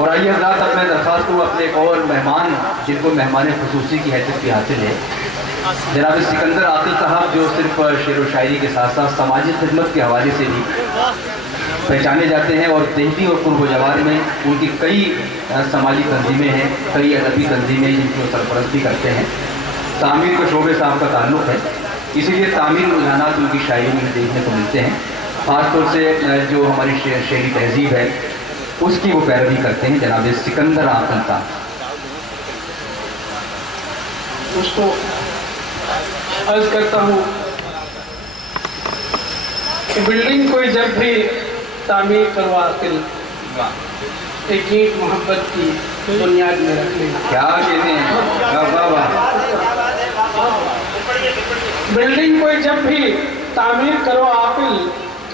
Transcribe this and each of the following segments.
और आइए हज़रात, अब मैं दरख्वास्त हूँ अपने एक और मेहमान, जिनको मेहमान खुसूसी की हैसियत भी हासिल है, जनाब सिकंदर आकिल साहब, जो सिर्फ शेर व शायरी के साथ साथ समाजी खिदमत के हवाले से भी पहचाने जाते हैं। और देहती और कुर्ब जवार में उनकी कई समाजी तंजीमें हैं, कई अदबी तंजीमें जिनकी वो सरपरस्ती करते हैं। तामीर के शोबे साहब का ताल्लुक़ है, इसीलिए तामीर रुझानात उनकी शायरी में देखने को मिलते हैं। ख़ासतौर से जो हमारी शेरी तहजीब है उसकी वो पैरवी करते हैं जनाब सिकंदर आकिल साहब। उसको अर्ज करता हूँ कि बिल्डिंग कोई जब भी तामीर करो आकिल, एक ईंट मोहब्बत की बुनियाद में रख लेना। क्या कहते हैं? बिल्डिंग कोई जब भी तामीर करो आकिल,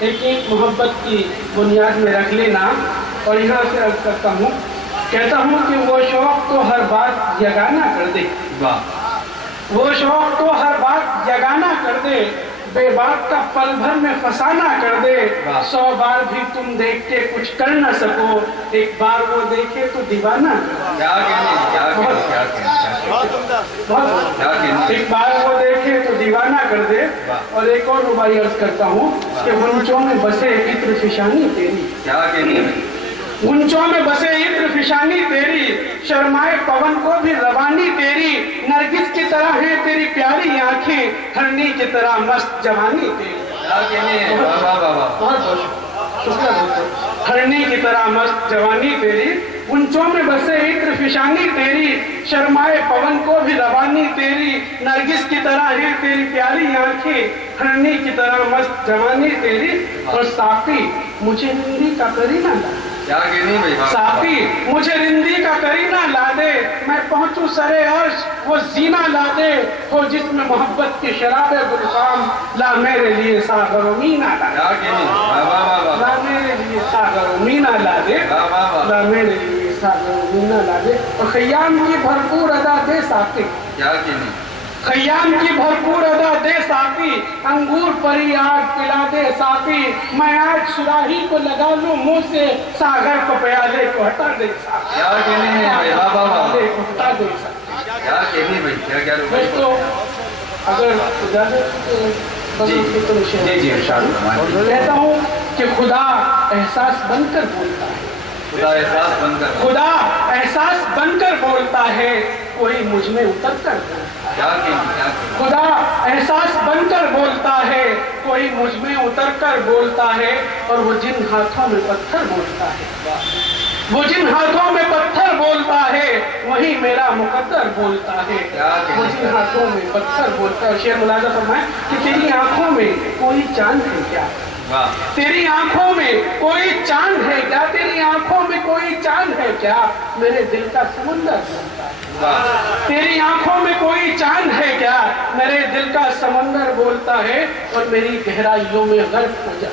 एक ईंट मोहब्बत की बुनियाद में रख लेना। और यहाँ से अर्ज करता हूँ, कहता हूँ कि वो शौक तो हर बात यगाना कर दे, वो शौक तो हर बात यगाना कर दे, बेबाक का पल भर में फसाना कर दे। 100 बार भी तुम देख के कुछ कर न सको, एक बार वो देखे तो दीवाना। एक बार वो देखे तो दीवाना कर दे। और एक और रुबाई अर्ज करता हूँ कि गुंचों में बसे इत्र फिशानी तेरी, क्या कहते गुंचों में बसे इत्र फिशानी तेरी, शर्माए पवन को भी रवानी तेरी, नरगिस की तरह है तेरी प्यारी आंखें, हरनी की तरह मस्त जवानी तेरी। हरनी की तरह मस्त जवानी तेरी, गुंचों में बसे इत्र फिशानी तेरी, शर्माए पवन को भी रवानी तेरी, नरगिस की तरह है तेरी प्यारी आंखें, हरनी की तरह मस्त जवानी तेरी। और साफी मुझे रिंदी का करीना ला, साफी मुझे रिंदी का करीना ला दे, मैं पहुंचूं सरे अर्श वो जीना ला दे, हो जिसमें मोहब्बत की शराबे गुलफाम, ला मेरे लिए सागर मीना ला दे, ला मेरे लिए सागर मीना ला दे, ला मेरे लिए सागर मीना ला दे। और खयाम की भरपूर अदा दे साफी, खयाम की भरपूर अदा दे साफी, अंगूर परी आग पिला दे साफी, मैं आज सुराही को लगा लूं मुंह से, सागर को प्याले को हटा दे साफी, हटा दे साफी। दोस्तों, अगर इजाजत कहता हूँ कि खुदा एहसास बनकर बोलता है, खुदा एहसास बनकर बोलता है, कोई मुझ में उतर कर बोलता है। खुदा एहसास बनकर बोलता है, कोई मुझ में उतर कर बोलता है। और वो जिन हाथों में पत्थर बोलता है, वो जिन हाथों में पत्थर बोलता है, वही मेरा मुकद्दर बोलता है। वो जिन हाथों में पत्थर बोलता है। शेर मुलाजा फरमाए कि तेरी आंखों में कोई चांद है क्या, तेरी आंखों में कोई चांद है क्या, तेरी आंखों में कोई चांद है क्या, मेरे दिल का समंदर बोलता है। तेरी आंखों में कोई चांद है क्या, मेरे दिल का समंदर बोलता है। और मेरी गहराइयों में गर्क हो जा,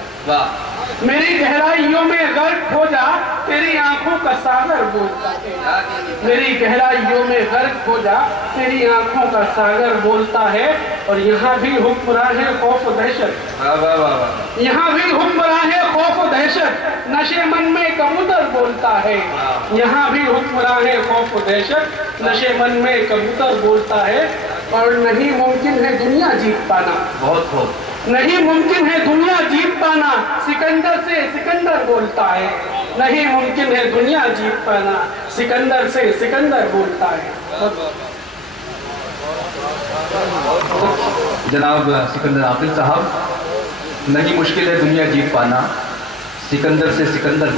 मेरी गहराइयों में गर्क हो जा, तेरी आंखों का सागर बोलता है। मेरी गहराइयों में गर्क हो जा, तेरी आंखों का सागर बोलता है। और यहाँ भी हुक्मरान है खौफ दहशत, यहाँ भी हुक्मरान है खौफ दहशत, नशे मन में कबूतर बोलता है। यहाँ भी हुक्मरान है खौफ दहशत, नशे मन में कबूतर बोलता है। और नहीं मुमकिन है दुनिया जीत पाना, बहुत नहीं मुमकिन है दुनिया जीत पाना, सिकंदर से सिकंदर बोलता है। नहीं मुमकिन है दुनिया जीत पाना, सिकंदर से सिकंदर बोलता है। जनाब सिकंदर आकिल साहब, नहीं मुश्किल है दुनिया जीत पाना, सिकंदर से सिकंदर